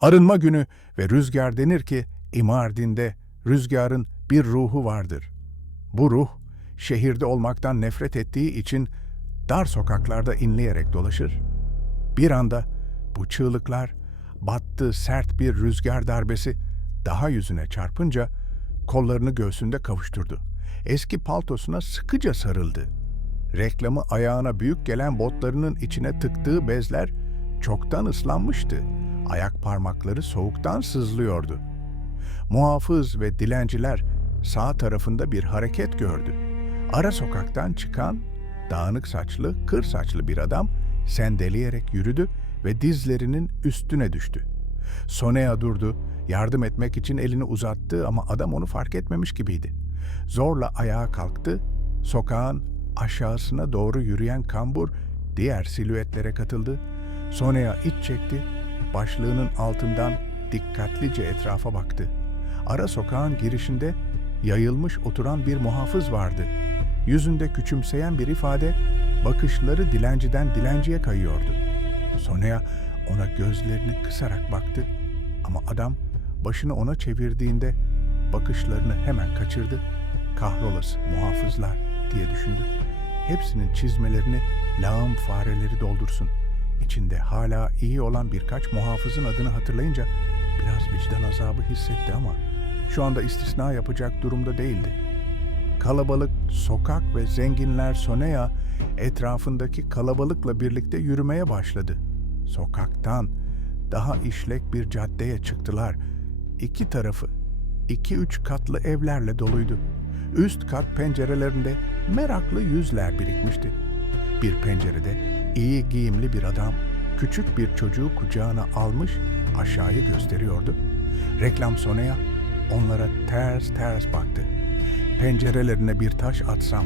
Arınma günü ve rüzgar denir ki İmardin'de rüzgarın bir ruhu vardır. Bu ruh şehirde olmaktan nefret ettiği için dar sokaklarda inleyerek dolaşır. Bir anda bu çığlıklar battı sert bir rüzgar darbesi daha yüzüne çarpınca kollarını göğsünde kavuşturdu. Eski paltosuna sıkıca sarıldı. Reklamı ayağına büyük gelen botlarının içine tıktığı bezler çoktan ıslanmıştı. Ayak parmakları soğuktan sızlıyordu. Muhafız ve dilenciler sağ tarafında bir hareket gördü. Ara sokaktan çıkan dağınık saçlı, kır saçlı bir adam sendeleyerek yürüdü ve dizlerinin üstüne düştü. Sonea durdu, yardım etmek için elini uzattı ama adam onu fark etmemiş gibiydi. Zorla ayağa kalktı, sokağın aşağısına doğru yürüyen kambur diğer silüetlere katıldı. Sonea iç çekti, başlığının altından dikkatlice etrafa baktı. Ara sokağın girişinde yayılmış oturan bir muhafız vardı. Yüzünde küçümseyen bir ifade, bakışları dilenciden dilenciye kayıyordu. Sonea ona gözlerini kısarak baktı ama adam başını ona çevirdiğinde bakışlarını hemen kaçırdı. Kahrolası muhafızlar diye düşündü. Hepsinin çizmelerini lağım fareleri doldursun. İçinde hala iyi olan birkaç muhafızın adını hatırlayınca biraz vicdan azabı hissetti ama şu anda istisna yapacak durumda değildi. Kalabalık, sokak ve zenginler Sonea etrafındaki kalabalıkla birlikte yürümeye başladı. Sokaktan daha işlek bir caddeye çıktılar. İki tarafı iki üç katlı evlerle doluydu. Üst kat pencerelerinde meraklı yüzler birikmişti. Bir pencerede iyi giyimli bir adam küçük bir çocuğu kucağına almış aşağıyı gösteriyordu. Reklam Sonea onlara ters ters baktı. Pencerelerine bir taş atsam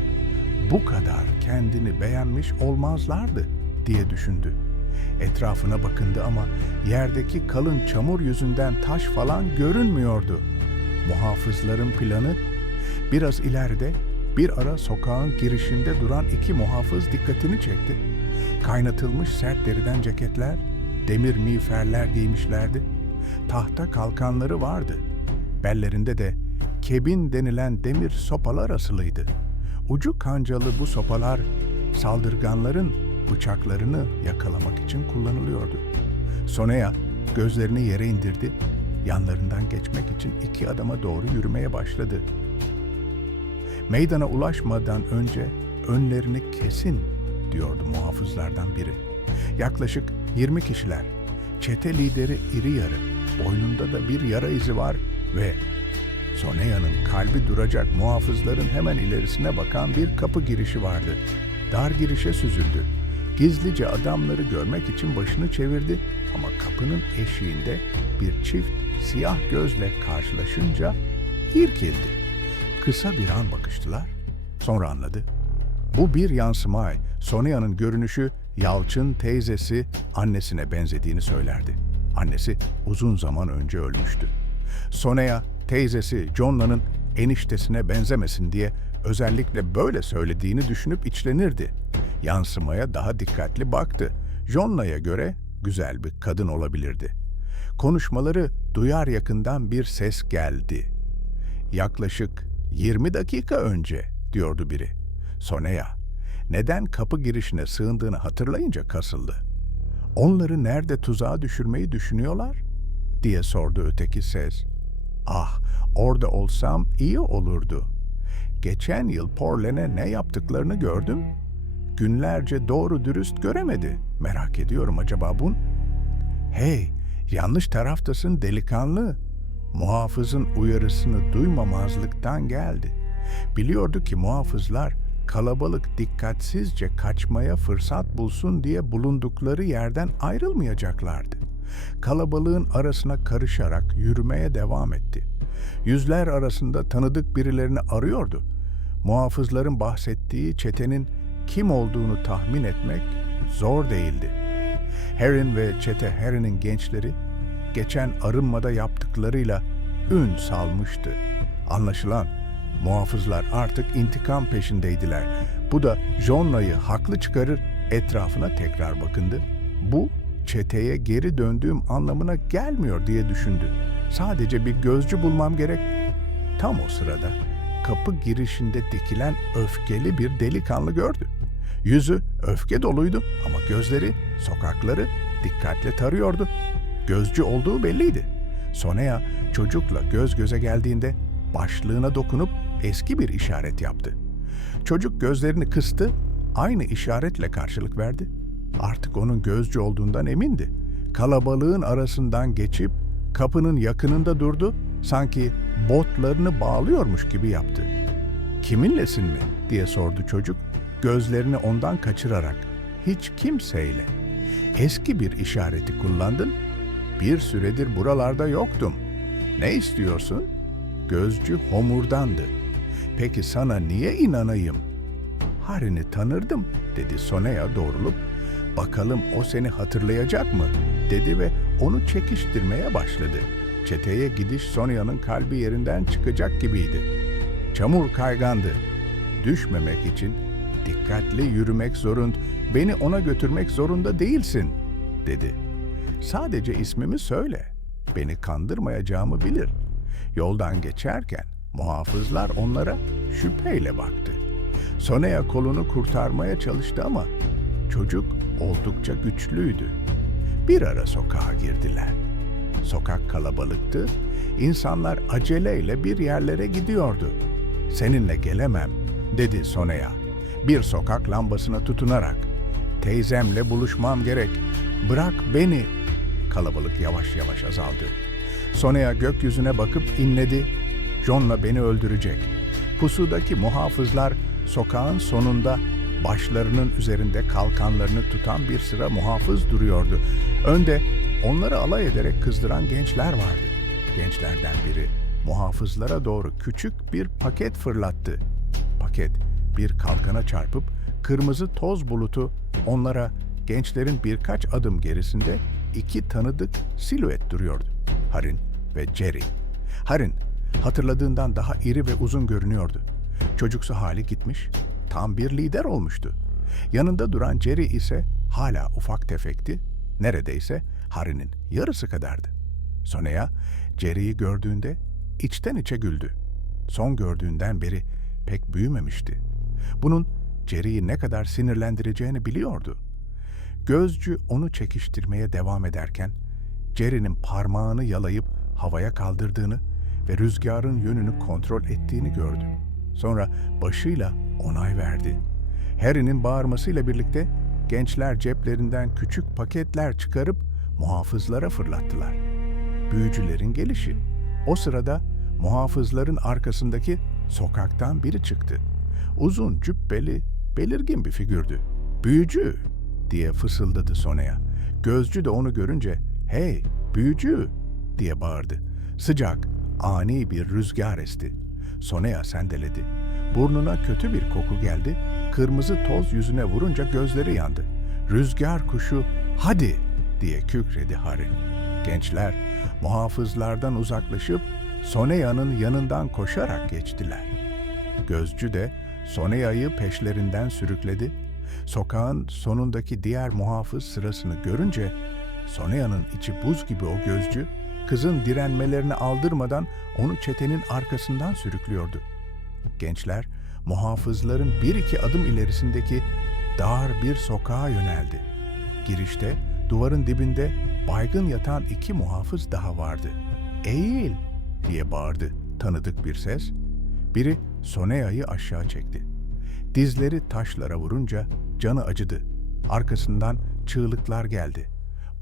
bu kadar kendini beğenmiş olmazlardı diye düşündü. Etrafına bakındı ama yerdeki kalın çamur yüzünden taş falan görünmüyordu. Muhafızların planı biraz ileride bir ara sokağın girişinde duran iki muhafız dikkatini çekti. Kaynatılmış sert deriden ceketler, demir miğferler giymişlerdi. Tahta kalkanları vardı. Bellerinde de kebin denilen demir sopalar asılıydı. Ucu kancalı bu sopalar saldırganların bıçaklarını yakalamak için kullanılıyordu. Sonea gözlerini yere indirdi, yanlarından geçmek için iki adama doğru yürümeye başladı. Meydana ulaşmadan önce önlerini kesin diyordu muhafızlardan biri. Yaklaşık 20 kişiler. Çete lideri iri yarı. Boynunda da bir yara izi var ve Sonea'nın kalbi duracak muhafızların hemen ilerisine bakan bir kapı girişi vardı. Dar girişe süzüldü. Gizlice adamları görmek için başını çevirdi ama kapının eşiğinde bir çift siyah gözle karşılaşınca irkildi. Kısa bir an bakıştılar. Sonra anladı. Bu bir yansıma. Sonia'nın görünüşü Yalçın teyzesi annesine benzediğini söylerdi. Annesi uzun zaman önce ölmüştü. Sonia teyzesi John'la'nın eniştesine benzemesin diye özellikle böyle söylediğini düşünüp içlenirdi. Yansımaya daha dikkatli baktı. John'la'ya göre güzel bir kadın olabilirdi. Konuşmaları duyar yakından bir ses geldi. Yaklaşık 20 dakika önce diyordu biri. Sonea, neden kapı girişine sığındığını hatırlayınca kasıldı. Onları nerede tuzağa düşürmeyi düşünüyorlar? diye sordu öteki ses. Ah, orada olsam iyi olurdu. Geçen yıl Porlen'e ne yaptıklarını gördüm. Günlerce doğru dürüst göremedi. Merak ediyorum acaba bun? Hey, yanlış taraftasın delikanlı. Muhafızın uyarısını duymamazlıktan geldi. Biliyordu ki muhafızlar kalabalık dikkatsizce kaçmaya fırsat bulsun diye bulundukları yerden ayrılmayacaklardı. Kalabalığın arasına karışarak yürümeye devam etti. Yüzler arasında tanıdık birilerini arıyordu. Muhafızların bahsettiği çetenin kim olduğunu tahmin etmek zor değildi. Harry'in ve çete Harry'nin gençleri geçen arınmada yaptıklarıyla ün salmıştı. Anlaşılan muhafızlar artık intikam peşindeydiler. Bu da Jonna'yı haklı çıkarır etrafına tekrar bakındı. Bu çeteye geri döndüğüm anlamına gelmiyor diye düşündü. Sadece bir gözcü bulmam gerek. Tam o sırada kapı girişinde dikilen öfkeli bir delikanlı gördü. Yüzü öfke doluydu ama gözleri sokakları dikkatle tarıyordu. Gözcü olduğu belliydi. Sonea çocukla göz göze geldiğinde başlığına dokunup eski bir işaret yaptı. Çocuk gözlerini kıstı, aynı işaretle karşılık verdi. Artık onun gözcü olduğundan emindi. Kalabalığın arasından geçip kapının yakınında durdu, sanki botlarını bağlıyormuş gibi yaptı. Kiminlesin mi diye sordu çocuk, gözlerini ondan kaçırarak. Hiç kimseyle. Eski bir işareti kullandın. Bir süredir buralarda yoktum. Ne istiyorsun? Gözcü homurdandı. Peki sana niye inanayım? Harin'i tanırdım dedi Sonea doğrulup. Bakalım o seni hatırlayacak mı? dedi ve onu çekiştirmeye başladı. Çeteye gidiş Sonya'nın kalbi yerinden çıkacak gibiydi. Çamur kaygandı. Düşmemek için dikkatli yürümek zorund, beni ona götürmek zorunda değilsin, dedi. Sadece ismimi söyle. Beni kandırmayacağımı bilir. Yoldan geçerken muhafızlar onlara şüpheyle baktı. Sonea kolunu kurtarmaya çalıştı ama çocuk oldukça güçlüydü. Bir ara sokağa girdiler. Sokak kalabalıktı. İnsanlar aceleyle bir yerlere gidiyordu. Seninle gelemem, dedi Sonea. Bir sokak lambasına tutunarak. Teyzemle buluşmam gerek. Bırak beni. Kalabalık yavaş yavaş azaldı. Sonea gökyüzüne bakıp inledi. John'la beni öldürecek. Pusudaki muhafızlar sokağın sonunda başlarının üzerinde kalkanlarını tutan bir sıra muhafız duruyordu. Önde onları alay ederek kızdıran gençler vardı. Gençlerden biri muhafızlara doğru küçük bir paket fırlattı. Paket bir kalkana çarpıp kırmızı toz bulutu onlara gençlerin birkaç adım gerisinde iki tanıdık silüet duruyordu. Harin ve Jerry. Harin hatırladığından daha iri ve uzun görünüyordu. Çocuksu hali gitmiş, tam bir lider olmuştu. Yanında duran Jerry ise hala ufak tefekti, neredeyse Harin'in yarısı kadardı. Sonea, Jerry'i gördüğünde içten içe güldü. Son gördüğünden beri pek büyümemişti. Bunun Jerry'i ne kadar sinirlendireceğini biliyordu. Gözcü onu çekiştirmeye devam ederken Jerry'nin parmağını yalayıp havaya kaldırdığını ve rüzgarın yönünü kontrol ettiğini gördü. Sonra başıyla onay verdi. Harry'nin bağırmasıyla birlikte gençler ceplerinden küçük paketler çıkarıp muhafızlara fırlattılar. Büyücülerin gelişi. O sırada muhafızların arkasındaki sokaktan biri çıktı. Uzun cübbeli, belirgin bir figürdü. Büyücü diye fısıldadı Sonea. Gözcü de onu görünce hey büyücü diye bağırdı. Sıcak, ani bir rüzgar esti. Sonea sendeledi. Burnuna kötü bir koku geldi. Kırmızı toz yüzüne vurunca gözleri yandı. Rüzgar kuşu hadi diye kükredi Harry. Gençler muhafızlardan uzaklaşıp Sonea'nın yanından koşarak geçtiler. Gözcü de Sonea'yı peşlerinden sürükledi. Sokağın sonundaki diğer muhafız sırasını görünce Sonea'nın içi buz gibi o gözcü kızın direnmelerini aldırmadan onu çetenin arkasından sürüklüyordu. Gençler muhafızların bir iki adım ilerisindeki dar bir sokağa yöneldi. Girişte duvarın dibinde baygın yatan iki muhafız daha vardı. Eğil diye bağırdı tanıdık bir ses. Biri Sonea'yı aşağı çekti. Dizleri taşlara vurunca canı acıdı. Arkasından çığlıklar geldi.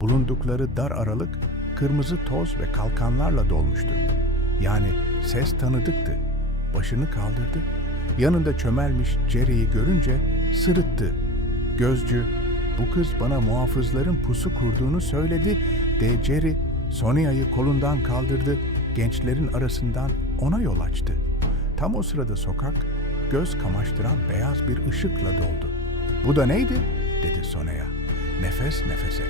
Bulundukları dar aralık kırmızı toz ve kalkanlarla dolmuştu. Yani ses tanıdıktı. Başını kaldırdı. Yanında çömelmiş Jerry'i görünce sırıttı. Gözcü, bu kız bana muhafızların pusu kurduğunu söyledi de Jerry, Sonia'yı kolundan kaldırdı, gençlerin arasından ona yol açtı. Tam o sırada sokak, göz kamaştıran beyaz bir ışıkla doldu. Bu da neydi? dedi Sonia. Nefes nefese.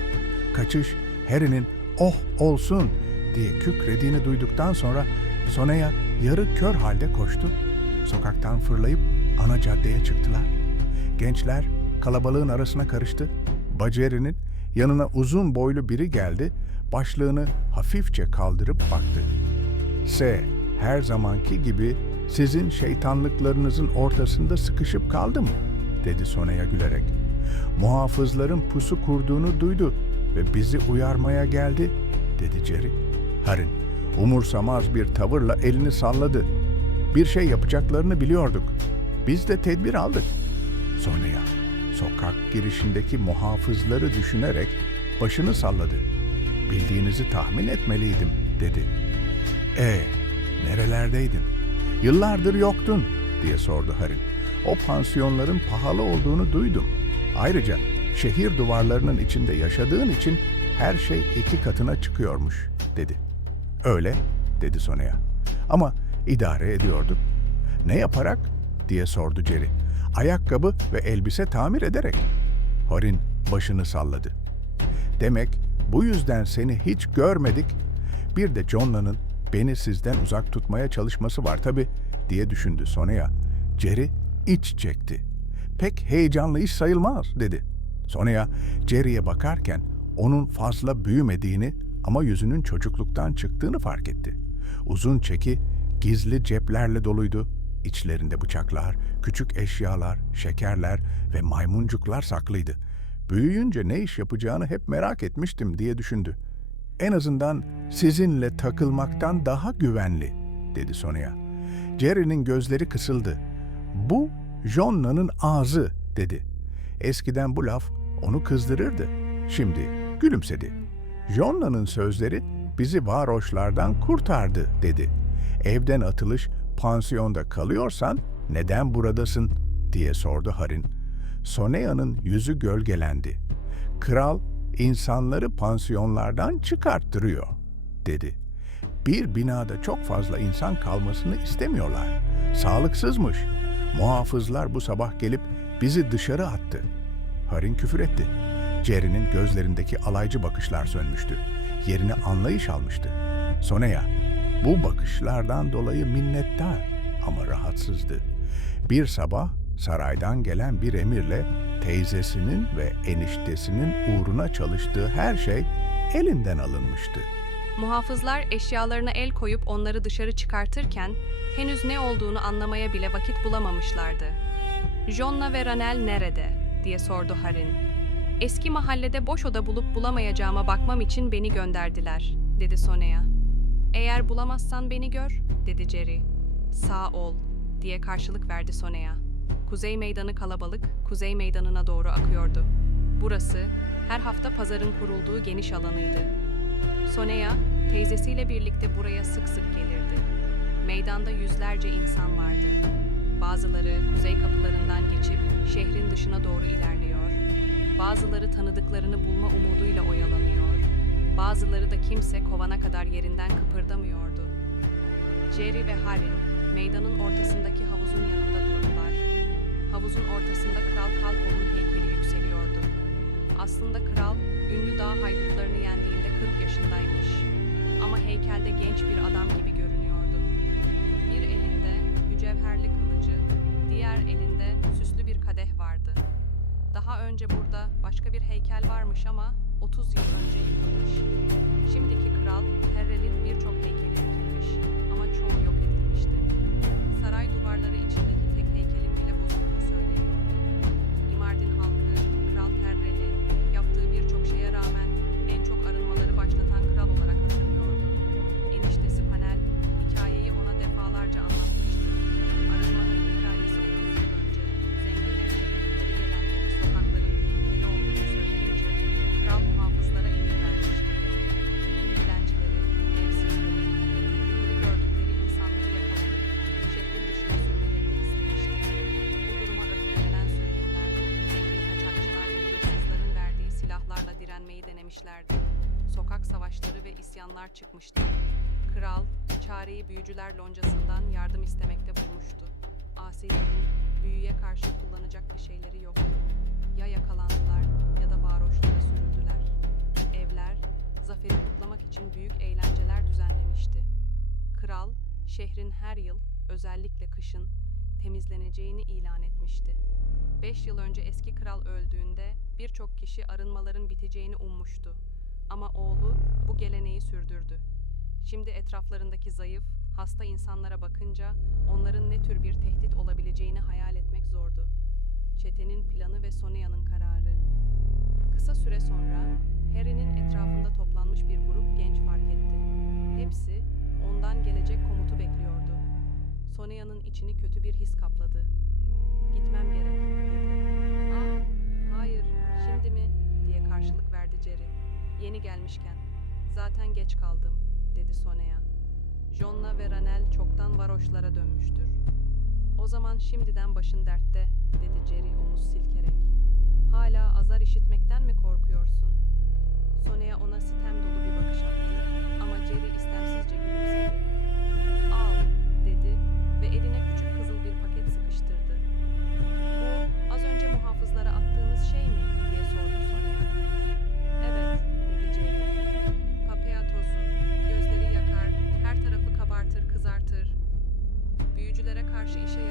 Kaçış, Harry'nin oh olsun diye kükrediğini duyduktan sonra Sonia yarı kör halde koştu. Sokaktan fırlayıp ana caddeye çıktılar. Gençler kalabalığın arasına karıştı. Bacı Harry'nin yanına uzun boylu biri geldi, başlığını hafifçe kaldırıp baktı. S, her zamanki gibi sizin şeytanlıklarınızın ortasında sıkışıp kaldı mı? dedi Sone'ye gülerek. Muhafızların pusu kurduğunu duydu ve bizi uyarmaya geldi, dedi Jerry. Harin, umursamaz bir tavırla elini salladı. Bir şey yapacaklarını biliyorduk. Biz de tedbir aldık. Sonya, sokak girişindeki muhafızları düşünerek başını salladı. Bildiğinizi tahmin etmeliydim, dedi. E, nerelerdeydin? Yıllardır yoktun, diye sordu Harin. O pansiyonların pahalı olduğunu duydum. Ayrıca şehir duvarlarının içinde yaşadığın için her şey iki katına çıkıyormuş, dedi. Öyle, dedi Sonya. Ama idare ediyorduk. Ne yaparak? diye sordu Jerry. Ayakkabı ve elbise tamir ederek. Harin başını salladı. Demek bu yüzden seni hiç görmedik. Bir de John'lanın beni sizden uzak tutmaya çalışması var tabi diye düşündü Sonya. Jerry iç çekti. Pek heyecanlı iş sayılmaz dedi. Sonya Jerry'e bakarken onun fazla büyümediğini ama yüzünün çocukluktan çıktığını fark etti. Uzun çeki gizli ceplerle doluydu. İçlerinde bıçaklar, küçük eşyalar, şekerler ve maymuncuklar saklıydı. Büyüyünce ne iş yapacağını hep merak etmiştim diye düşündü. En azından sizinle takılmaktan daha güvenli, dedi Sonya. Jerry'nin gözleri kısıldı. Bu Jonna'nın ağzı, dedi. Eskiden bu laf onu kızdırırdı. Şimdi gülümsedi. Jonna'nın sözleri bizi varoşlardan kurtardı, dedi. Evden atılış, pansiyonda kalıyorsan neden buradasın, diye sordu Harin. Sonea'nın yüzü gölgelendi. Kral insanları pansiyonlardan çıkarttırıyor, dedi. Bir binada çok fazla insan kalmasını istemiyorlar. Sağlıksızmış. Muhafızlar bu sabah gelip bizi dışarı attı. Harin küfür etti. Jerry'nin gözlerindeki alaycı bakışlar sönmüştü. Yerine anlayış almıştı. Sonea, bu bakışlardan dolayı minnettar ama rahatsızdı. Bir sabah saraydan gelen bir emirle teyzesinin ve eniştesinin uğruna çalıştığı her şey elinden alınmıştı. Muhafızlar eşyalarına el koyup onları dışarı çıkartırken henüz ne olduğunu anlamaya bile vakit bulamamışlardı. Jonna ve Ranel nerede? diye sordu Harin. Eski mahallede boş oda bulup bulamayacağıma bakmam için beni gönderdiler, dedi Sonea. Eğer bulamazsan beni gör, dedi Jerry. Sağ ol, diye karşılık verdi Sonea. Kuzey meydanı kalabalık, kuzey meydanına doğru akıyordu. Burası, her hafta pazarın kurulduğu geniş alanıydı. Sonea, teyzesiyle birlikte buraya sık sık gelirdi. Meydanda yüzlerce insan vardı. Bazıları kuzey kapılarından geçip şehrin dışına doğru ilerliyor. Bazıları tanıdıklarını bulma umuduyla oyalanıyor. Bazıları da kimse kovana kadar yerinden kıpırdamıyordu. Jerry ve Harin meydanın ortasındaki havuzun yanında durdular. Havuzun ortasında Kral Kalpov'un heykeli yükseliyordu. Aslında kral, ünlü dağ haydutlarını yendiğinde 40 yaşındaymış. Ama heykelde genç bir adam gibi görünüyordu. Bir elinde mücevherli kılıcı, diğer elinde süslü bir kadeh vardı. Daha önce burada başka bir heykel varmış ama 30 yıl önce yıkılmış. Şimdiki kral, Terrel'in birçok heykeli dikilmiş ama çoğu yok edilmişti. Saray duvarları içindeki isyanlar çıkmıştı. Kral, çareyi büyücüler loncasından yardım istemekte bulmuştu. Asilerin büyüye karşı kullanacak bir şeyleri yoktu. Ya yakalandılar ya da varoşlara sürüldüler. Evler, zaferi kutlamak için büyük eğlenceler düzenlemişti. Kral, şehrin her yıl, özellikle kışın, temizleneceğini ilan etmişti. Beş yıl önce eski kral öldüğünde birçok kişi arınmaların biteceğini ummuştu. Ama oğlu bu geleneği sürdürdü. Şimdi etraflarındaki zayıf, hasta insanlara bakınca onların ne tür bir tehdit olabileceğini hayal etmek zordu. Çetenin planı ve Sonia'nın kararı. Kısa süre sonra Harry'nin etrafında toplanmış bir grup genç fark etti. Hepsi ondan gelecek komutu bekliyordu. Sonia'nın içini kötü bir his kapladı. Gitmem gerek Yeni gelmişken. Zaten geç kaldım, dedi Sonia. Jonna ve Ranel çoktan varoşlara dönmüştür. O zaman şimdiden başın dertte, dedi Jerry omuz silkerek. Hala azar işitmekten mi korkuyorsun? Sonia ona sitem dolu bir bakış attı ama Jerry istemsizce gülümsedi. Al, dedi ve eline küçük kızıl bir paket Büyücülere karşı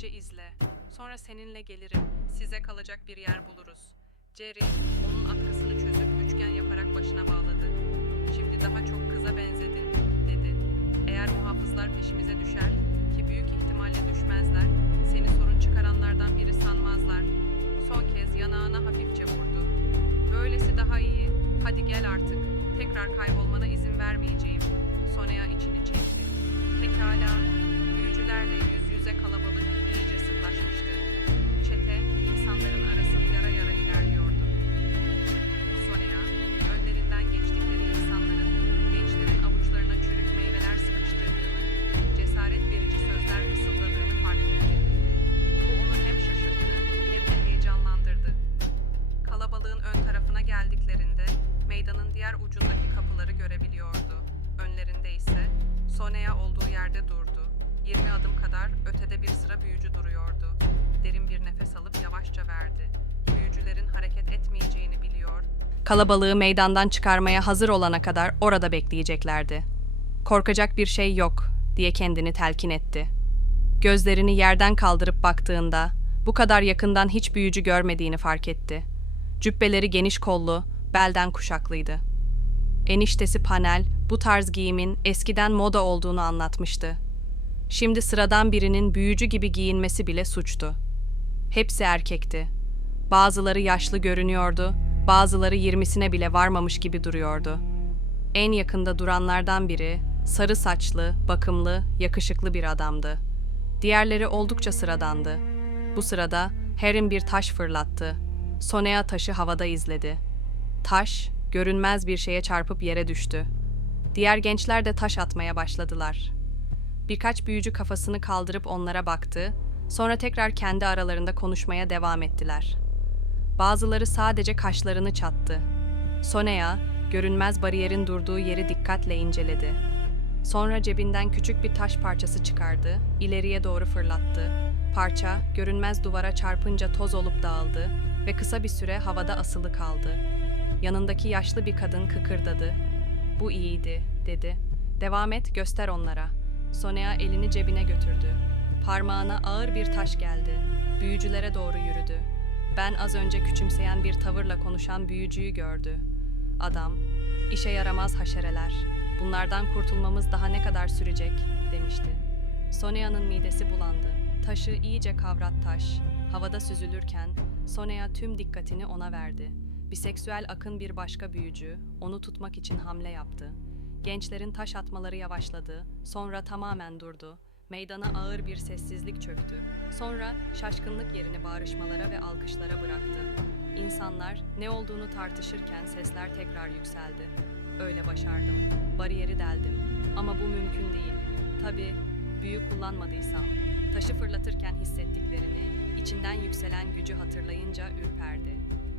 Sadece izle. Sonra seninle gelirim. Size kalacak bir yer buluruz. Jerry, onun atkısını çözüp üçgen yaparak başına bağladı. Şimdi daha çok kıza benzedin, dedi. Eğer muhafızlar peşimize düşer, ki büyük ihtimalle düşmezler, seni sorun çıkaranlardan biri sanmazlar. Son kez yanağına hafifçe vurdu. Böylesi daha iyi. Hadi gel artık. Tekrar kaybolmana izin vermeyeceğim. Sonia içini çekti. Pekala. Büyücülerle yüz kalabalık Kalabalığı meydandan çıkarmaya hazır olana kadar orada bekleyeceklerdi. Korkacak bir şey yok diye kendini telkin etti. Gözlerini yerden kaldırıp baktığında bu kadar yakından hiç büyücü görmediğini fark etti. Cübbeleri geniş kollu, belden kuşaklıydı. Eniştesi Panel bu tarz giyimin eskiden moda olduğunu anlatmıştı. Şimdi sıradan birinin büyücü gibi giyinmesi bile suçtu. Hepsi erkekti. Bazıları yaşlı görünüyordu, bazıları yirmisine bile varmamış gibi duruyordu. En yakında duranlardan biri sarı saçlı, bakımlı, yakışıklı bir adamdı. Diğerleri oldukça sıradandı. Bu sırada Harry bir taş fırlattı. Sonea taşı havada izledi. Taş, görünmez bir şeye çarpıp yere düştü. Diğer gençler de taş atmaya başladılar. Birkaç büyücü kafasını kaldırıp onlara baktı, sonra tekrar kendi aralarında konuşmaya devam ettiler. Bazıları sadece kaşlarını çattı. Sonea, görünmez bariyerin durduğu yeri dikkatle inceledi. Sonra cebinden küçük bir taş parçası çıkardı, ileriye doğru fırlattı. Parça, görünmez duvara çarpınca toz olup dağıldı ve kısa bir süre havada asılı kaldı. Yanındaki yaşlı bir kadın kıkırdadı. Bu iyiydi, dedi. Devam et, göster onlara. Sonea elini cebine götürdü. Parmağına ağır bir taş geldi. Büyücülere doğru yürüdü. Ben az önce küçümseyen bir tavırla konuşan büyücüyü gördü. Adam, işe yaramaz haşereler. Bunlardan kurtulmamız daha ne kadar sürecek demişti. Sonea'nın midesi bulandı. Taşı iyice kavrat taş. Havada süzülürken Sonea tüm dikkatini ona verdi. Biseksüel akın bir başka büyücü onu tutmak için hamle yaptı. Gençlerin taş atmaları yavaşladı, sonra tamamen durdu. Meydana ağır bir sessizlik çöktü. Sonra şaşkınlık yerini bağrışmalara ve alkışlara bıraktı. İnsanlar ne olduğunu tartışırken sesler tekrar yükseldi. Öyle başardım. Bariyeri deldim. Ama bu mümkün değil. Tabii büyü kullanmadıysam. Taşı fırlatırken hissettiklerini, içinden yükselen gücü hatırlayınca ürperdi.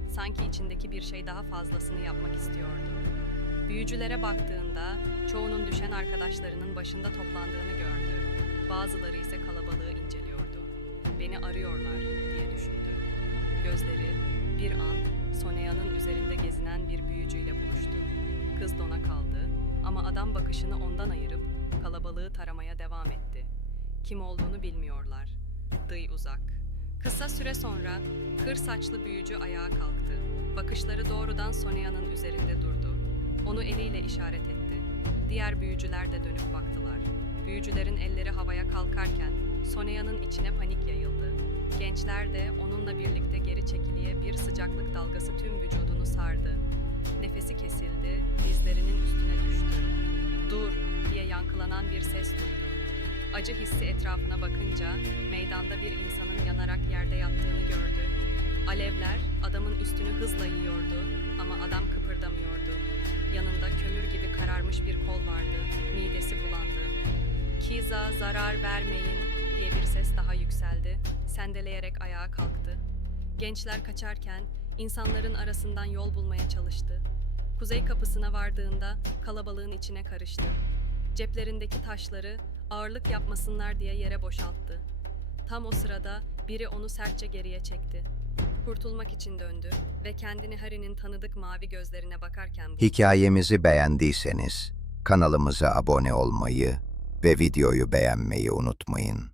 Sanki içindeki bir şey daha fazlasını yapmak istiyordu. Büyücülere baktığında çoğunun düşen arkadaşlarının başında toplandığını gördü. Bazıları ise kalabalığı inceliyordu. Beni arıyorlar diye düşündü. Gözleri bir an Sonea'nın üzerinde gezinen bir büyücüyle buluştu. Kız dona kaldı ama adam bakışını ondan ayırıp kalabalığı taramaya devam etti. Kim olduğunu bilmiyorlar. Dıy uzak. Kısa süre sonra kır saçlı büyücü ayağa kalktı. Bakışları doğrudan Sonea'nın üzerinde durdu. Onu eliyle işaret etti. Diğer büyücüler de dönüp baktılar. Büyücülerin elleri havaya kalkarken Sonea'nın içine panik yayıldı. Gençler de onunla birlikte geri çekiliye bir sıcaklık dalgası tüm vücudunu sardı. Nefesi kesildi, dizlerinin üstüne düştü. Dur diye yankılanan bir ses duydu. Acı hissi etrafına bakınca meydanda bir insanın yanarak yerde yattığını gördü. Alevler adamın üstünü hızla yiyordu ama adam kıpırdamıyordu. Yanında kömür gibi kararmış bir kol vardı. Midesi bulandı. Kiza zarar vermeyin diye bir ses daha yükseldi. Sendeleyerek ayağa kalktı. Gençler kaçarken insanların arasından yol bulmaya çalıştı. Kuzey kapısına vardığında kalabalığın içine karıştı. Ceplerindeki taşları ağırlık yapmasınlar diye yere boşalttı. Tam o sırada biri onu sertçe geriye çekti. Kurtulmak için döndü ve kendini Harry'nin tanıdık mavi gözlerine bakarken. Hikayemizi beğendiyseniz kanalımıza abone olmayı ve videoyu beğenmeyi unutmayın.